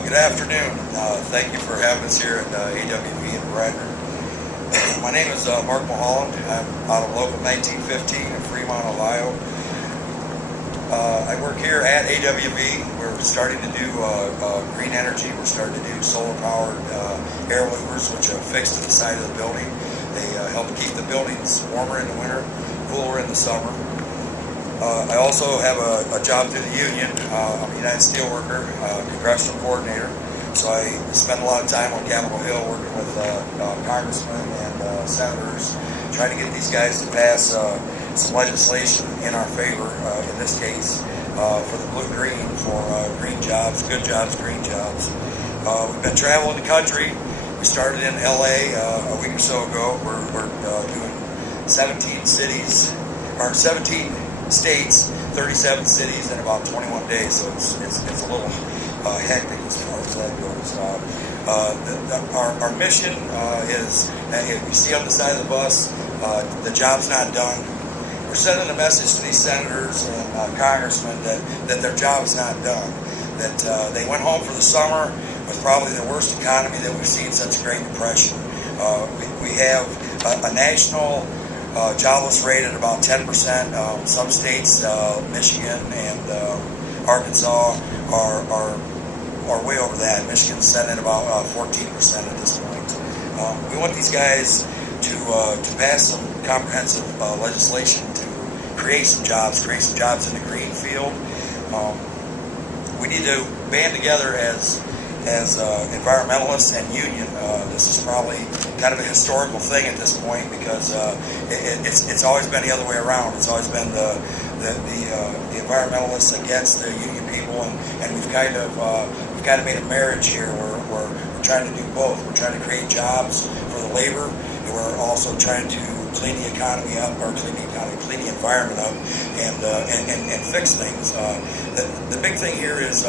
Good afternoon. Thank you for having us here at AWV in Bradford. My name is Mark Mulholland. I'm out of local 1915 in Fremont, Ohio. I work here at AWV. We're starting to do green energy. We're starting to do solar-powered air louvers, which are fixed to the side of the building. They help keep the buildings warmer in the winter, cooler in the summer. I also have a job through the union. I'm a United Steelworker, congressional coordinator. So I spend a lot of time on Capitol Hill working with congressmen and senators, trying to get these guys to pass some legislation in our favor, in this case, for the blue-green, for green jobs, good jobs, green jobs. We've been traveling the country. We started in LA a week or so ago. We're doing 17 cities, or 17 states, 37 cities in about 21 days, so it's a little hectic as far as that goes. Our mission is, if you see on the side of the bus, the job's not done. We're sending a message to these senators and congressmen that their job's not done, that they went home for the summer with probably the worst economy that we've seen since the Great Depression. We have a national jobless rate at about 10%. Some states, Michigan and Arkansas, are way over that. Michigan's set at about 14% at this point. We want these guys to pass some comprehensive legislation to create some jobs in the green field. We need to band together as environmentalists and union. This is probably kind of a historical thing at this point, because it's always been the other way around. It's always been the environmentalists against the union people, and we've kind of made a marriage here where we're trying to do both. We're trying to create jobs for the labor, and we're also trying to clean the economy up, or clean the environment up, and fix things. The big thing here is,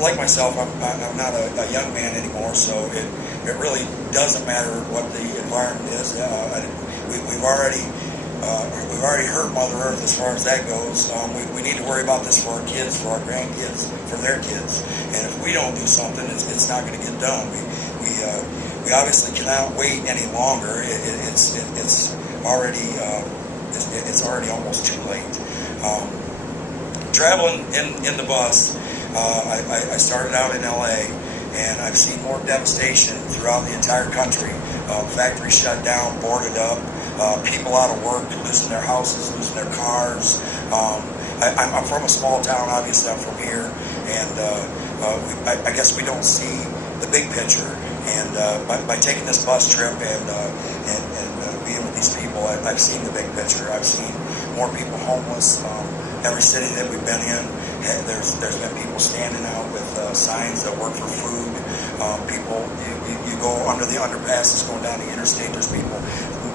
like myself, I'm not a young man anymore, so it really doesn't matter what the environment is. We've already hurt Mother Earth as far as that goes. We need to worry about this for our kids, for our grandkids, for their kids. And if we don't do something, it's not going to get done. We obviously cannot wait any longer. It's already almost too late. Traveling in the bus, I started out in LA, and I've seen more devastation throughout the entire country. Factories shut down, boarded up, people out of work, losing their houses, losing their cars. I'm from a small town, obviously I'm from here, and I guess we don't see the big picture. And by taking this bus trip and being with these people, I've seen the big picture. I've seen more people homeless. Every city that we've been in, there's been people standing out with signs that work for food. People, you go under the underpasses going down the interstate, there's people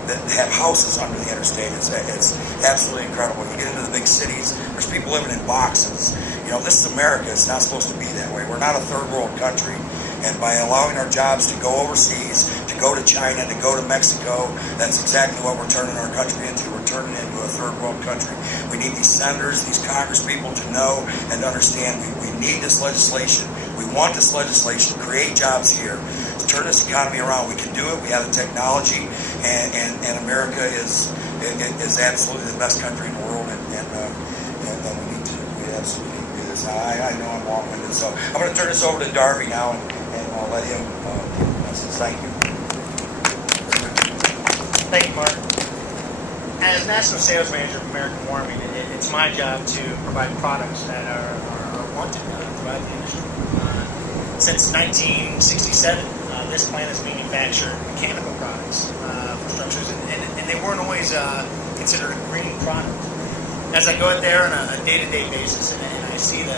that have houses under the interstate. It's absolutely incredible. You get into the big cities, there's people living in boxes. You know, this is America. It's not supposed to be that way. We're not a third world country. And by allowing our jobs to go overseas, to go to China, to go to Mexico, that's exactly what we're turning our country into. We're turning it into a third world country. We need these senators, these congresspeople to know and to understand we need this legislation. We want this legislation to create jobs here, to turn this economy around. We can do it. We have the technology, and America is absolutely the best country in the world, and we absolutely need to do this. I know I'm long-winded, so I'm going to turn this over to Darby now, and I'll let him thank you. Thank you, Mark. As National Sales Manager of American Warming, it's my job to provide products that are wanted throughout the industry. Since 1967, this plant has manufactured mechanical products for structures, and they weren't always considered a green product. As I go out there on a day-to-day basis, and I see the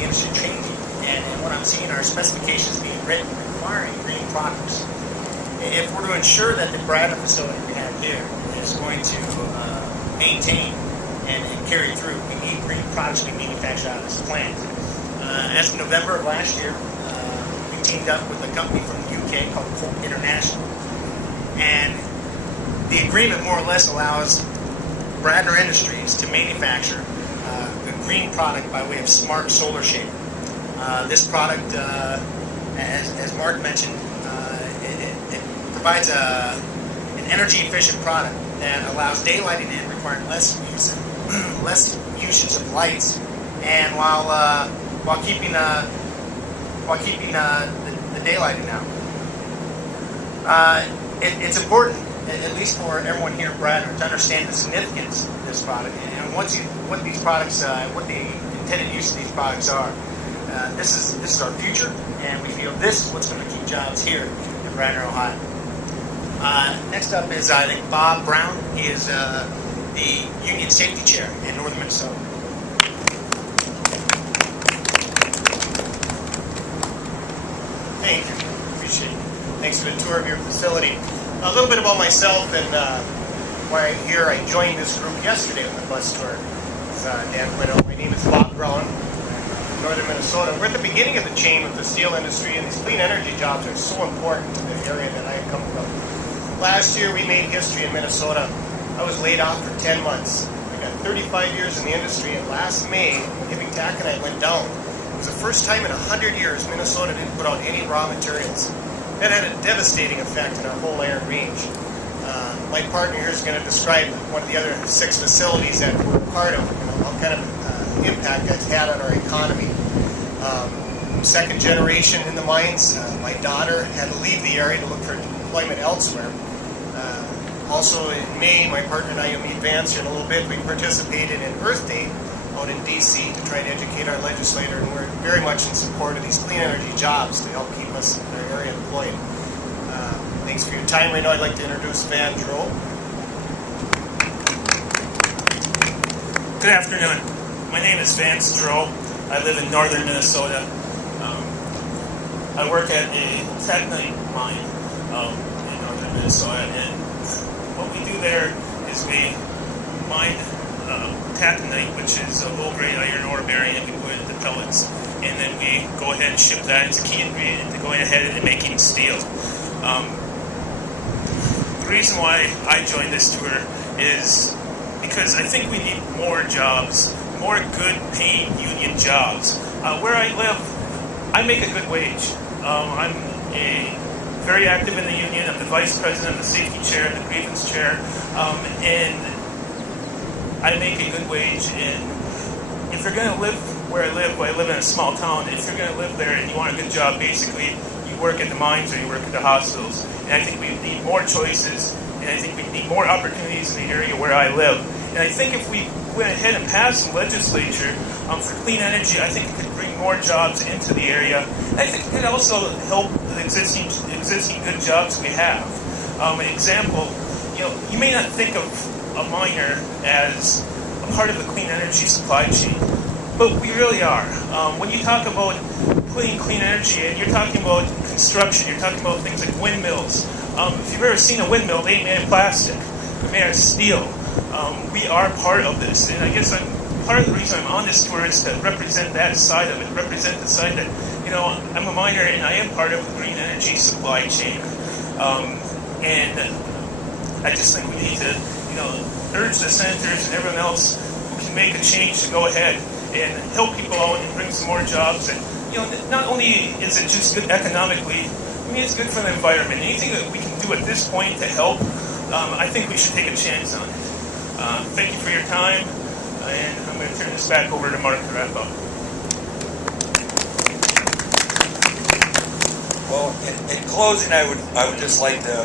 industry changing, and what I'm seeing are specifications being written requiring green products. If we're to ensure that the Bradford facility we have here is going to maintain and carry through, we need green products to be manufactured out of this plant. As of November of last year, we teamed up with a company from the UK called Colt International, and the agreement more or less allows Bradner Industries to manufacture a green product by way of smart solar shading. This product, as Mark mentioned, it provides an energy-efficient product that allows daylighting in, requiring less usage of lights, and while keeping the daylighting out. It's important, at least for everyone here in Bradford, to understand the significance of this product and what the intended use of these products are. This is our future, and we feel this is what's going to keep jobs here in Bradford, Ohio. Next up is, I think, Bob Brown. He is the Union Safety Chair in Northern Minnesota. Thank you. Appreciate it. Thanks for the tour of your facility. A little bit about myself and why I'm here. I joined this group yesterday on the bus tour. Dan Quinn. My name is Bob Brown. Northern Minnesota. We're at the beginning of the chain with the steel industry, and these clean energy jobs are so important to the area that I come from. Last year we made history in Minnesota. I was laid off for 10 months. I got 35 years in the industry, and last May, giving taconite went down. It was the first time in 100 years Minnesota didn't put out any raw materials. That had a devastating effect on our whole iron range. My partner here is going to describe one of the other 6 facilities that we're part of, what kind of impact that's had on our economy. Second generation in the mines. My daughter had to leave the area to look for employment elsewhere. Also in May, my partner and I, you'll meet Vance here in a little bit, we participated in Earth Day out in D.C. to try and educate our legislator, and we're very much in support of these clean energy jobs to help keep us in our area employed. Thanks for your time. Right now I'd like to introduce Van Droel. Good afternoon. My name is Vance Droel. I live in northern Minnesota. I work at a taconite mine in northern Minnesota, and what we do there is we mine taconite, which is a low-grade iron ore bearing, and we put it into pellets, and then we go ahead and ship that as a key ingredient to going ahead and making steel. The reason why I joined this tour is because I think we need more jobs, more good-paying union jobs. Where I live, I make a good wage. I'm very active in the union. I'm the vice president, the safety chair, the grievance chair, and I make a good wage. And if you're going to live where I live in a small town, if you're going to live there and you want a good job, basically, you work at the mines or you work at the hospitals. And I think we need more choices, and I think we need more opportunities in the area where I live. And I think if we went ahead and passed some legislature for clean energy, I think it could bring more jobs into the area. And I think it could also help the existing good jobs we have. An example, you may not think of a miner as a part of the clean energy supply chain, but we really are. When you talk about putting clean energy in, you're talking about construction, you're talking about things like windmills. If you've ever seen a windmill, they ain't made of plastic, they're made of steel. We are part of this, and I guess part of the reason I'm on this tour is to represent that side of it, represent the side that, I'm a miner and I am part of the green energy supply chain. And I just think we need to, urge the senators and everyone else who can make a change to go ahead and help people out and bring some more jobs. And, not only is it just good economically, it's good for the environment. Anything that we can do at this point to help, I think we should take a chance on it. Thank you for your time, and I'm going to turn this back over to Mark to wrap up. Well, in closing, I would just like to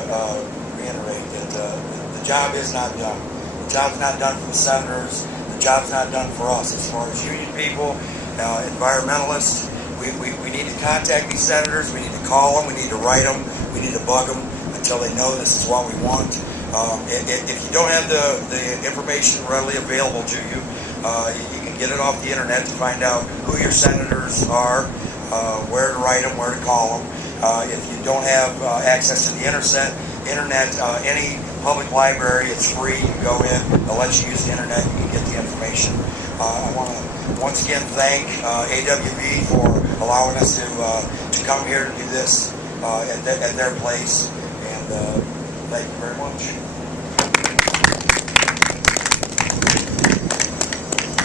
reiterate that the job is not done. The job's not done for the senators. The job's not done for us. As far as union people, environmentalists, we need to contact these senators. We need to call them. We need to write them. We need to bug them until they know this is what we want. If you don't have the information readily available to you, you can get it off the internet to find out who your senators are, where to write them, where to call them. If you don't have access to the internet, any public library, it's free. You can go in, they'll let you use the internet, you can get the information. I want to once again thank AWV for allowing us to come here to do this at their place, and thank you very much.